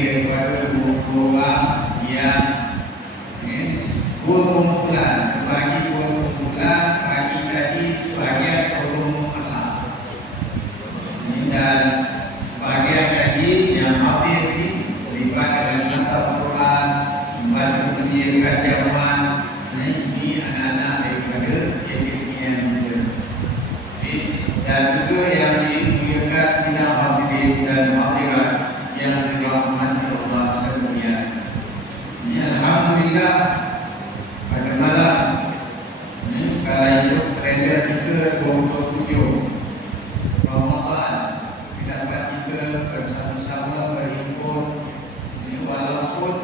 daripada 20 orang yang dua kumpulan, bagi dua kumpulan, bagi tadi sebahagian tolong masak. Dan sebahagian tadi yang hadir ni terlibat dalam kitab Quran, membantu menyediakan jamuan. Ini anak-anak daripada JPPM juga. Dan juga yang dimuliakan sidang hadirin dan hadirat yang dirahmati Allah sekalian. Alhamdulillah pada malam kala itu kalender kita 27 Ramadan dapat kita bersama-sama berhimpun. Walaupun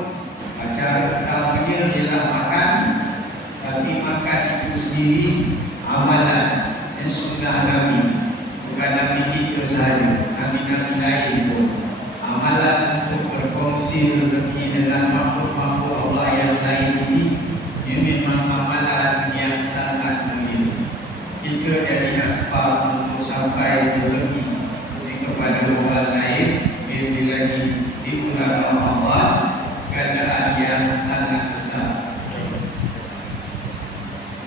acara utamanya ialah makan, tapi makan itu sendiri amalan yang sunnah Nabi, bukan Nabi kita sahaja, Nabi-Nabi lain pun amalan untuk berkongsi rezeki dengan makhluk-makhluk Allah yang lain ini. Ini memang amalan yang sangat mulia. Kita jadi asbab untuk sampai rezeki kepada orang lain, lebih lagi di bulan Ramadan, keadaan yang sangat besar.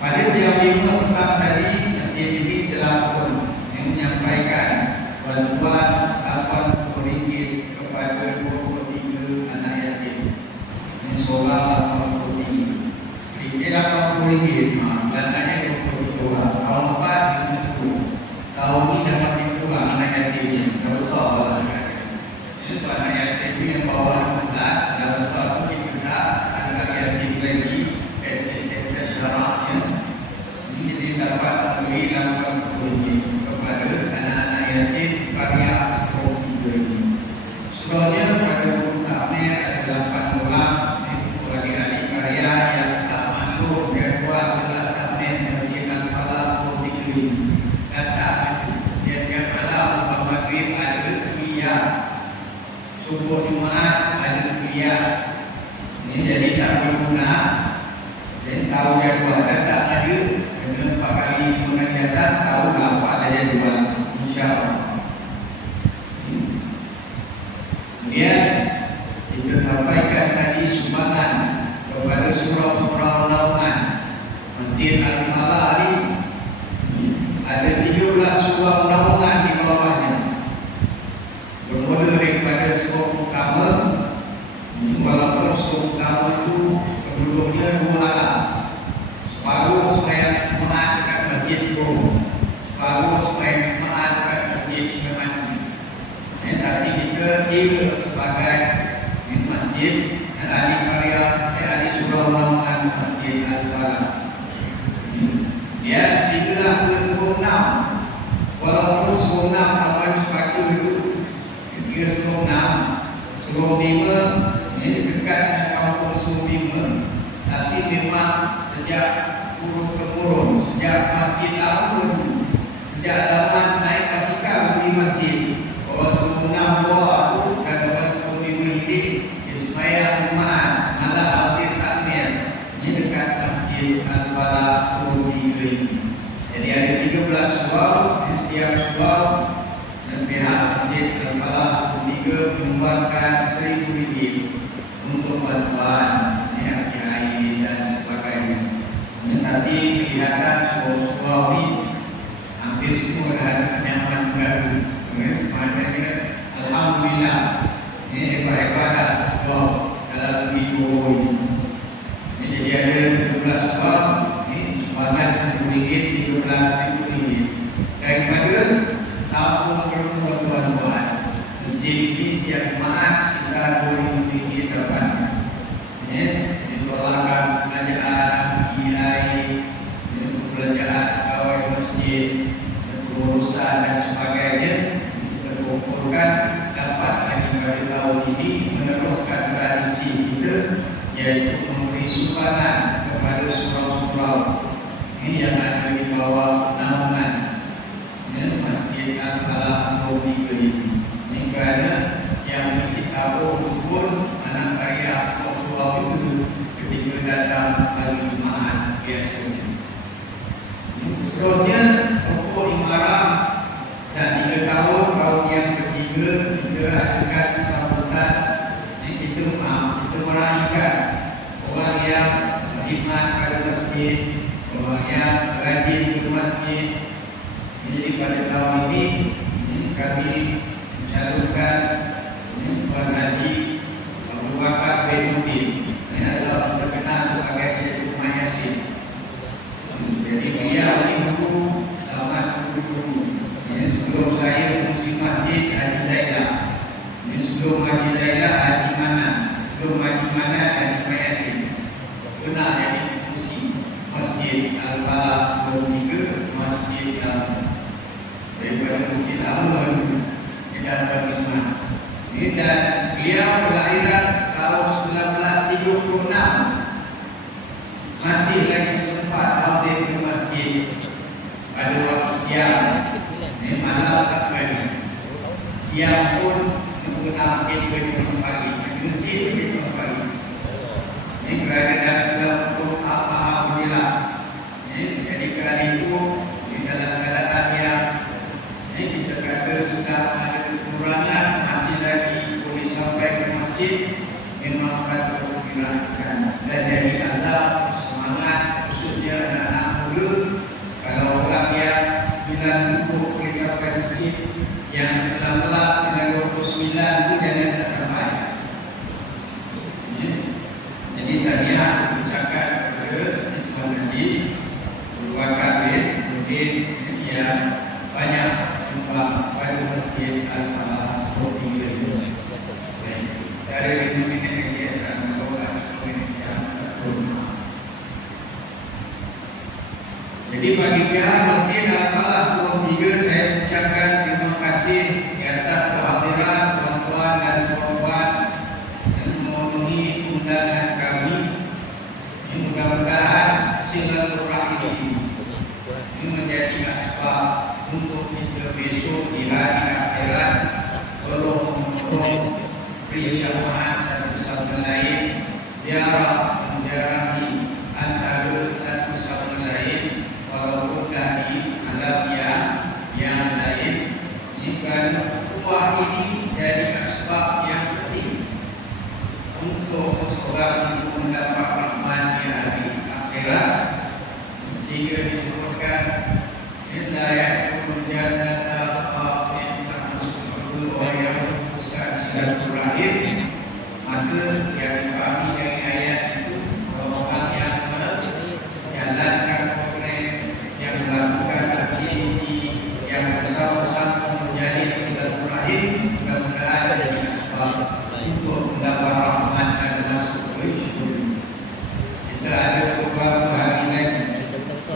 Pada jam 5 petang tadi, Masjid ini telah pun menyampaikan bantuan RM80 kepada 23 anak yatim. Ini seorang RM80. Dia RM80, belanjanya 22 orang. Tahun lepas 50. Tahun ini dapat 50 orang anak yatim. Dah besar lah. Itu anak yatim yang bawah 16, dah besar tu kita dah anak yatim lagi. SSM syaratnya. Ini jadi dapat memberi RM80 kepada anak-anak yatim karya sekolah ini. Sebenarnya pada utamanya ada 8 orang adik-adik karya yang tak maklum jadual kelas kamen bagian kepala sekolah ini. Dan tak maju. Dia malam Bang Maghrib ada kuliah, subuh Jumaat ada kuliah. Ini jadi tak berguna. Jadi tahu jadual dan tak ada. Kena 4 kali pengajian tahu apa ada jadual. InsyaAllah. Kemudian kita sampaikan tadi sumbangan kepada surau-surau naungan Masjid Al-Malari. Ada 13 surau naungan di bawahnya. Bermula daripada surau utama. Walaupun surau utama itu penduduknya 2 alam. Separuh supaya Jumaat dekat Masjid Surau, separuh supaya Jumaat dekat Masjid Imamati. Tapi kita kira sebagai masjid ahli karya, ahli surau naungan Masjid Al-Falah. Ya, sehinggalah ke surau 6. Walaupun surau 6 awal sepatu itu kira surau 6, surau 5 ini dekat dengan kampung surau 5. Tapi memang sejak turun-temurun, sejak masjid lama, sejak zaman naik basikal di masjid, orang surau 6 buah itu dan orang surau 5 ini sembahyang Jumaat, malam hampir takmir. Ini dekat Masjid Al-Falah surau 3 ini. Jadi ada 13 surau, setiap surau dan pihak Masjid Al-Falah surau 3 menyumbangkan RM1,000 untuk bantuan air dan sebagainya. Tadi kelihatan surau-surau ini hampir semua ada penyaman baru. Sebenarnya alhamdulillah ini hebat-hebat surau dalam video ini. Jadi ada 17 surau, ini sumbangan RM10, RM13,000 daripada tabung perempuan tuan-tuan. Masjid ini setiap Jumaat sekitar RM2,000 dapatnya. Ditolakkan belanjaan kiai, belanjaan pegawai masjid, pengurusan dan sebagainya. Terkumpulkan dapat lagi pada tahun ini meneruskan tradisi kita, yaitu memberi sumbangan kepada surau-surau ini yang ada di bawah naungan Masjid Al-Falah surau 3 ini. Ini kerana yang mesti tahu pun anak karya surau itu ketika datang hari Jumaat biasanya. Seterusnya pokok imarah dan 3 tahun yang ketiga kita adakan sambutan rajin ke masjid. Jadi pada tahun ini kami mencalonkan Tuan Haji Abu Bakar Zainuddin. Ini adalah terkenal sebagai Cikgu Mayasin. Jadi beliau ini guru tamat guru. Sebelum saya fungsi masjid Haji Zailah. Sebelum Haji Zailah Haji Mana. Sebelum Haji Mana Haji Mayasin. Pernah jadi fungsi Masjid Al-Falah sebelum juga Masjid daripada Masjid Al-Falah dan bagaimana. Dan beliau kelahiran tahun 1976. Masih lagi sempat hadir ke masjid pada waktu siang. Malam tak berani. Siang pun menggunakan ke pagi. Masjid ke pagi. Ini kerana dah sudah untuk alhamdulillah. Jadi kerana itu di dalam keadaan yang kita kata sudah ada kekurangan, masih lagi boleh sampai ke masjid, memang patut dilakukan. Dan jadi azab semangat khususnya anak-anak muda. Kalau orang yang 90 boleh sampai masjid, yang 19 dengan 29 itu jangan tak sampai. Jadi tadinya ucapkan kepada Tuan Haji Bakar Zainuddin yang banyak jumpa pada masjid Al-Falah seperti itu. Cara ini kegiatan membawa yang terhormat. Jadi bagi pihak masjid Al-Falah seperti itu, saya ucapkan terima kasih di atas kehadiran tuan-tuan dan puan-puan yang memenuhi undangan kami. Mudah-mudahan silaturahim ini menjadi asbab untuk kita besok di hari akhirat tolong menolong persamaan satu sama lain, ziarah menziarahi antara satu sama lain walaupun dari alam yang lain. Jika rumah ini jadi asbab yang penting untuk seseorang itu mendapat rahmat di hari akhirat, sehingga disebutkan illa ya'kulul jannata qa'in ta'masukul wa ya'kuskan silaturahim. Maka yang dipahami dari ayat itu, orang yang menjalankan program, yang melakukan aktiviti yang bersama-sama menjadi silaturahim, mudah-mudahan jadi asbab untuk mendapat rahmat dan masuk ke syurga. Kita ada beberapa hari lagi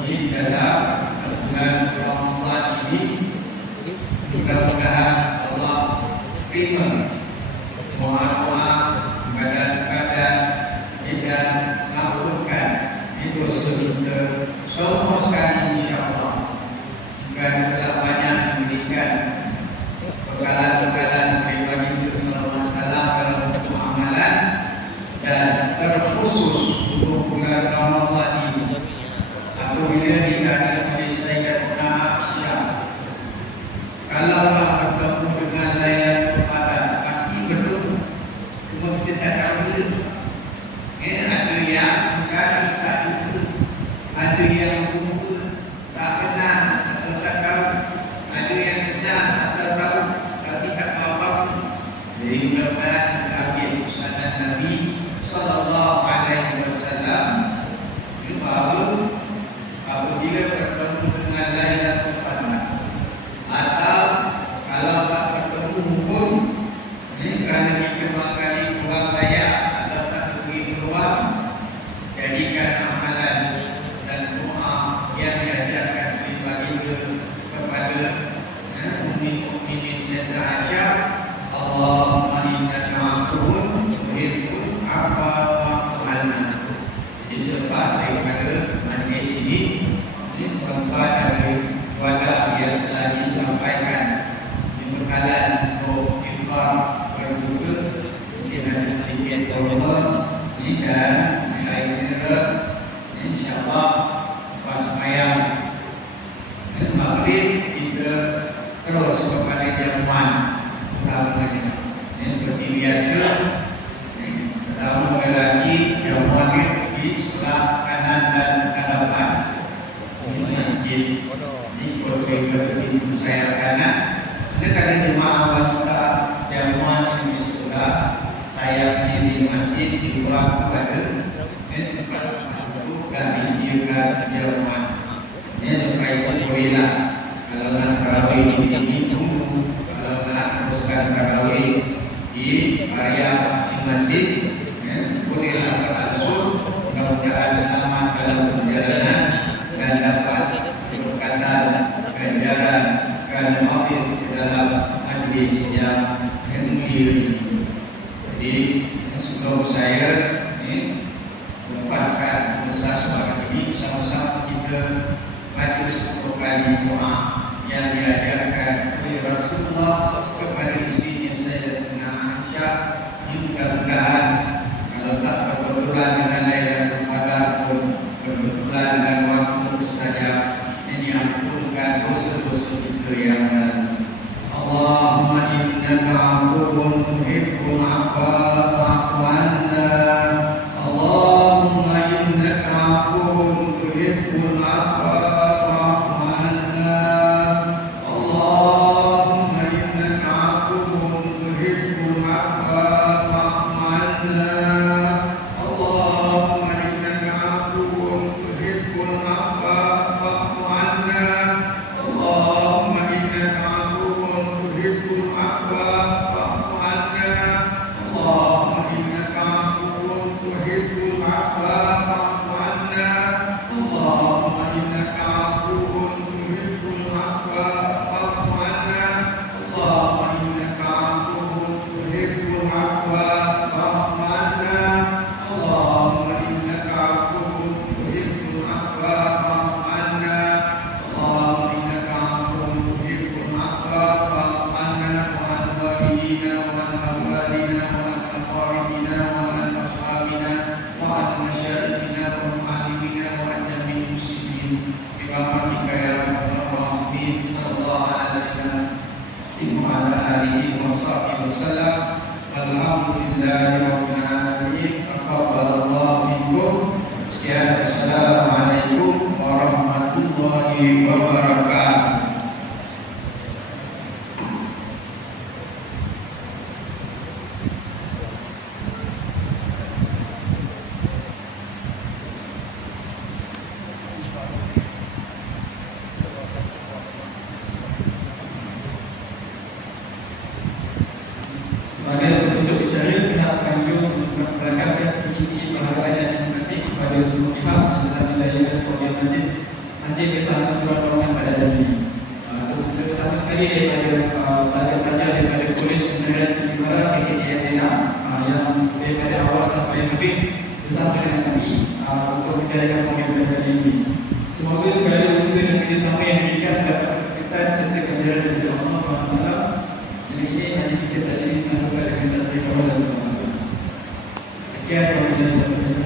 di dalam bulan Ramadan ini. Mudah-mudahan Allah terima doa-doa ibadat-ibadat dan mengampunkan dosa kita semua sekali, insya-Allah. Jika telah banyak memberikan bekalan-bekalan dari bagi kita selama salam dalam satu amalan dan terkhusus untuk bulan Ramadan ini. Apabila dikatakan oleh Sayyidatuna Aisyah, kalaulah bertemu dengan Lailatul Qadar, pasti bertemu. Cuma kita tak tahu dulu. Ada yang mencari tak jumpa, ada yang kumpul tak kenal atau tak tahu, ada yang kenal atau tahu tapi tak tahu apa. Jadi mudah-mudahan kita ambil pesanan Nabi sallallahu alaihi wasallam bahawa apabila bertemu dengan Lailatul Qadar, atau kalau tak bertemu pun kerana kita barangkali kurang layak atau tak beri peluang, jadikan amalan dan doa yang diajarkan oleh baginda kepada mukmin-mukminin Sayyidah Aisyah, Allahumma innaka afuwwun tuhibbul afwa fa'fu anna. Jadi selepas daripada majlis ini tuan-tuan dari wadah yang telah disampaikan di bekalan untuk iftar berbuka, mungkin ada sedikit korban dan air mineral, insya-Allah pas semayang maghrib kita terus kepada jamuan utamanya. Seperti biasa, pertama lagi jamuan di sebelah kanan dan hadapan. juga begitu saya kanan. Ada kadang jemaah wanita jamuan yang disuka saya pilih masjid di luar kepada tempat itu dan istiukan jamuan. Supaya itu bolehlah kalau nak tarawih di sini tunggu, kalau nak teruskan tarawih di area masing-masing bolehlah berlangsung. Mudah-mudahan selamat dalam perjalanan dan dapat berkatan ganjaran dan maafin dalam majlis yang mulia ini. Jadi sebelum saya lepaskan besar suara ini, sama-sama kita baca 10 kali doa yang diajarkan oleh Rasulullah kepada istrinya Sayyidatina Aisyah. Mudah-mudahan kalau tak berkebetulan dengan Lailatul Qadar pun berkebetulan dengan waktu mustajab, ini ampunkan dosa-dosa kita yang lalu. Allahumma innaka afuwwun tuhibbul afwa fa'fu 'anna. Allahumma innaka afuwwun tuhibbul afwa fa'fu 'anna. Allahumma innaka afuwwun tuhibbul afwa fa'fu 'anna. Allahumma innaka afuwwun tuhibbul afwa fa'fu 'anna. Allahumma innaka afuwwun tuhibbul afwa fa'fu 'anna. Allahumma innaka afuwwun tuhibbul afwa fa'fu 'anna. Allahumma innaka afuwwun tuhibbul afwa fa'fu 'anna. Allahumma innaka afuwwun tuhibbul afwa fa'fu 'anna. Allahumma innaka afuwwun tuhibbul afwa fa'fu 'anna. Allahumma innaka afuwwun tuhibbul afwa fa'fu 'anna wa 'an walidina wa 'an awladina wa 'an aqaribina wa 'an ashabina wa 'an masyayikhina wa mu'allimina wa 'an jami'il muslimin bi rahmatika ya arhamar rahimin. Sallallahu alaihi wasallam wa ala alihi wa sahbihi wasallam. Alhamdulillahi rabbil alamin. Taqabbalallahu minkum. Sekian, assalamualaikum warahmatullahi wabarakatuh. Sebagai penutup bicara, kita akan mengangkat isi penghargaan dan terima kasih kepada semua pihak yang telah mendayakan program Masjid Besar Surat Roman pada hari ini. Terutama sekali daripada pelajar-pelajar daripada Kolej Penerangan Tinggi Barat KKTN yang daripada awal sampai habis bersama dengan kami untuk menjalankan program belajar ini. Semoga segala usaha dan kerjasama yang diberikan dapat berkaitan serta ganjaran daripada Allah SWT. Dan ini hanya kita tak jadi menangkap dengan tasbih Allah SWT. Sekian, wabillahi taufiq.